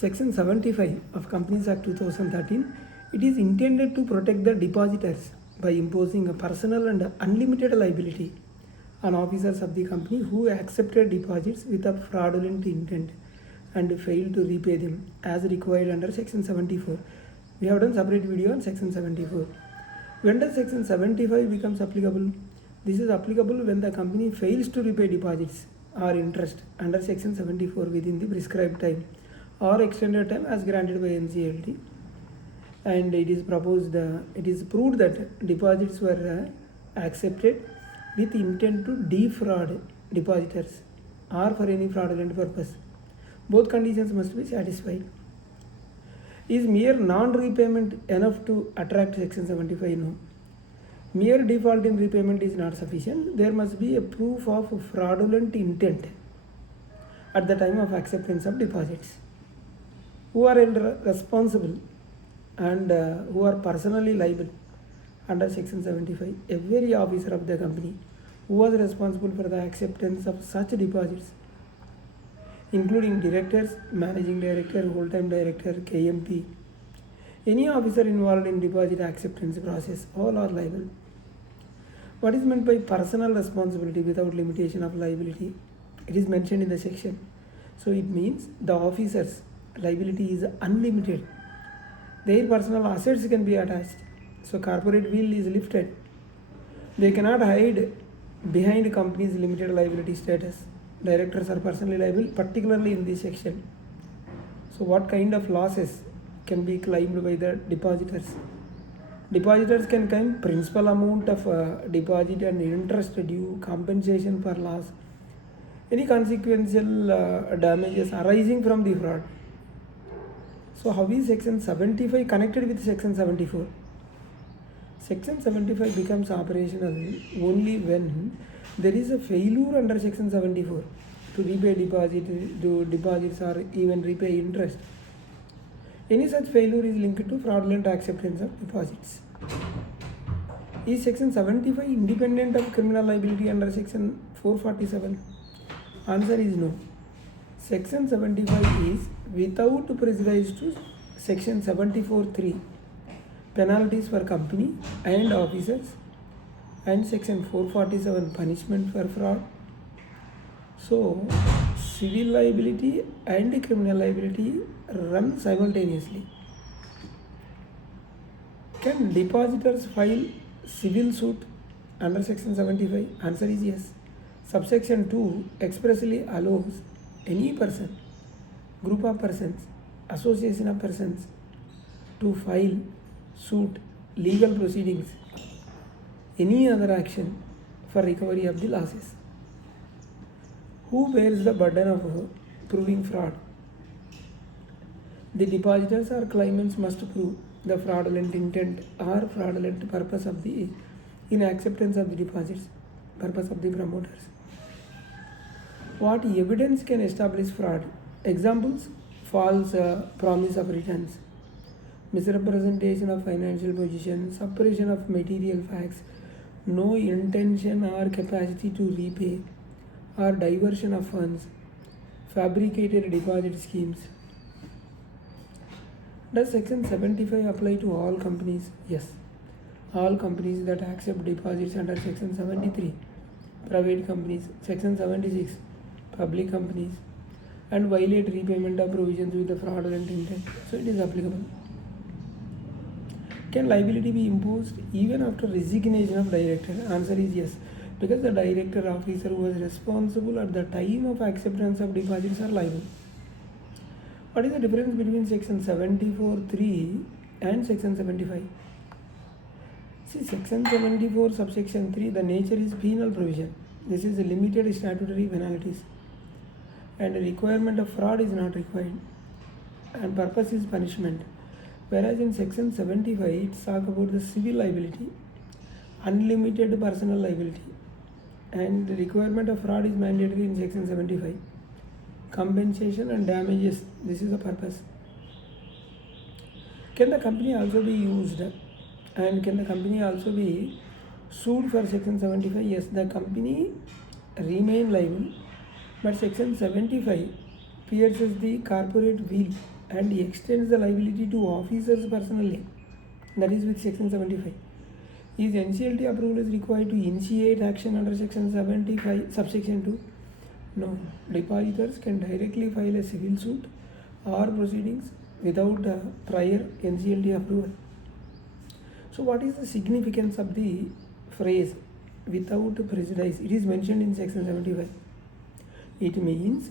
Section 75 of Companies Act 2013, it is intended to protect the depositors by imposing a personal and unlimited liability on officers of the company who accepted deposits with a fraudulent intent and failed to repay them as required under Section 74. We have done separate video on Section 74. When does Section 75 becomes applicable? This is applicable when the company fails to repay deposits or interest under Section 74 within the prescribed time or extended time as granted by NCLT, and it is proved that deposits were accepted with intent to defraud depositors or for any fraudulent purpose. Both conditions must be satisfied. Is mere non-repayment enough to attract Section 75? No. Mere default in repayment is not sufficient. There must be a proof of fraudulent intent at the time of acceptance of deposits. Who are responsible and who are personally liable under Section 75? Every officer of the company who was responsible for the acceptance of such deposits, including directors, managing director, whole-time director, KMP, any officer involved in deposit acceptance process, all are liable. What is meant by personal responsibility without limitation of liability? It is mentioned in the section. So it means the officer's liability is unlimited. Their personal assets can be attached. So corporate will is lifted. They cannot hide behind company's limited liability status. Directors are personally liable, particularly in this section. So what kind of losses can be claimed by the depositors? Depositors can claim principal amount of deposit and interest due, compensation for loss, any consequential damages arising from the fraud. So how is Section 75 connected with Section 74? Section 75 becomes operational only when there is a failure under Section 74 to repay deposits or even repay interest. Any such failure is linked to fraudulent acceptance of deposits. Is Section 75 independent of criminal liability under Section 447? Answer is no. Section 75 is without prejudice to Section 74(3), penalties for company and officers, and Section 447, punishment for fraud. So civil liability and criminal liability run simultaneously. Can depositors file civil suit under Section 75? Answer is yes. Subsection 2 expressly allows any person, group of persons, association of persons to file suit, legal proceedings, any other action for recovery of the losses. Who bears the burden of proving fraud? The depositors or claimants must prove the fraudulent intent or fraudulent purpose of the in acceptance of the deposits, purpose of the promoters. What evidence can establish fraud? Examples: false promise of returns, misrepresentation of financial position, suppression of material facts, no intention or capacity to repay, or diversion of funds, fabricated deposit schemes. Does Section 75 apply to all companies? Yes. All companies that accept deposits under Section 73, private companies, Section 76, public companies, and violate repayment of provisions with the fraudulent intent. So it is applicable. Can liability be imposed even after resignation of director? Answer is yes, because the director officer who was responsible at the time of acceptance of deposits are liable. What is the difference between Section 74(3) and Section 75? See, Section 74 subsection 3, the nature is penal provision. This is a limited statutory penalties, and a requirement of fraud is not required, and purpose is punishment. Whereas in Section 75, it talks about the civil liability, unlimited personal liability, and the requirement of fraud is mandatory in Section 75. Compensation and damages, this is the purpose. Can the company also be used, and can the company also be sued for Section 75? Yes, the company remain liable, but Section 75 pierces the corporate will and extends the liability to officers personally. That is with section 75. Is NCLT approval is required to initiate action under section 75 subsection 2? No. Depositors can directly file a civil suit or proceedings without prior NCLT approval. So what is the significance of the phrase without prejudice? It is mentioned in section 75. It means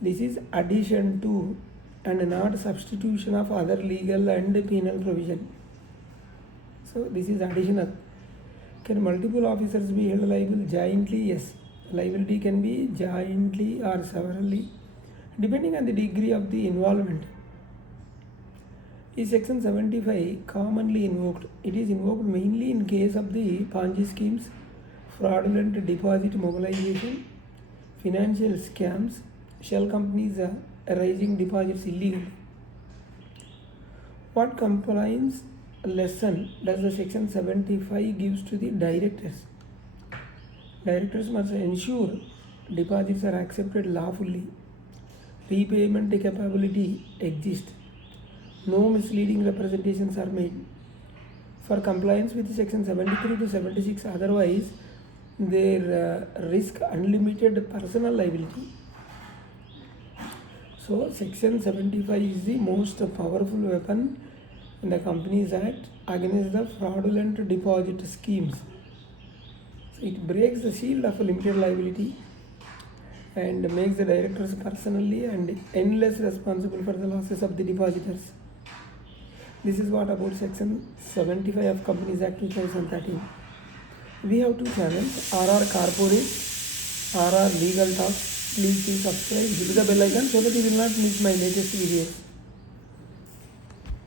this is addition to and not substitution of other legal and penal provision. So this is additional. Can multiple officers be held liable jointly? Yes. Liability can be jointly or severally, depending on the degree of the involvement. Is section 75 commonly invoked? It is invoked mainly in case of the Ponzi schemes, fraudulent deposit mobilization, financial scams, shell companies raising deposits illegally. What compliance lesson does the section 75 gives to the directors? Directors must ensure deposits are accepted lawfully, repayment capability exists, no misleading representations are made. For compliance with section 73 to 76, otherwise they risk unlimited personal liability. So section 75 is the most powerful weapon in the Companies Act against the fraudulent deposit schemes. So it breaks the shield of limited liability and makes the directors personally and endless responsible for the losses of the depositors. This is what about section 75 of Companies Act 2013. We have two channels, RR Corporate, RR Legal Talks. Please do subscribe, hit the bell icon so that you will not miss my latest videos.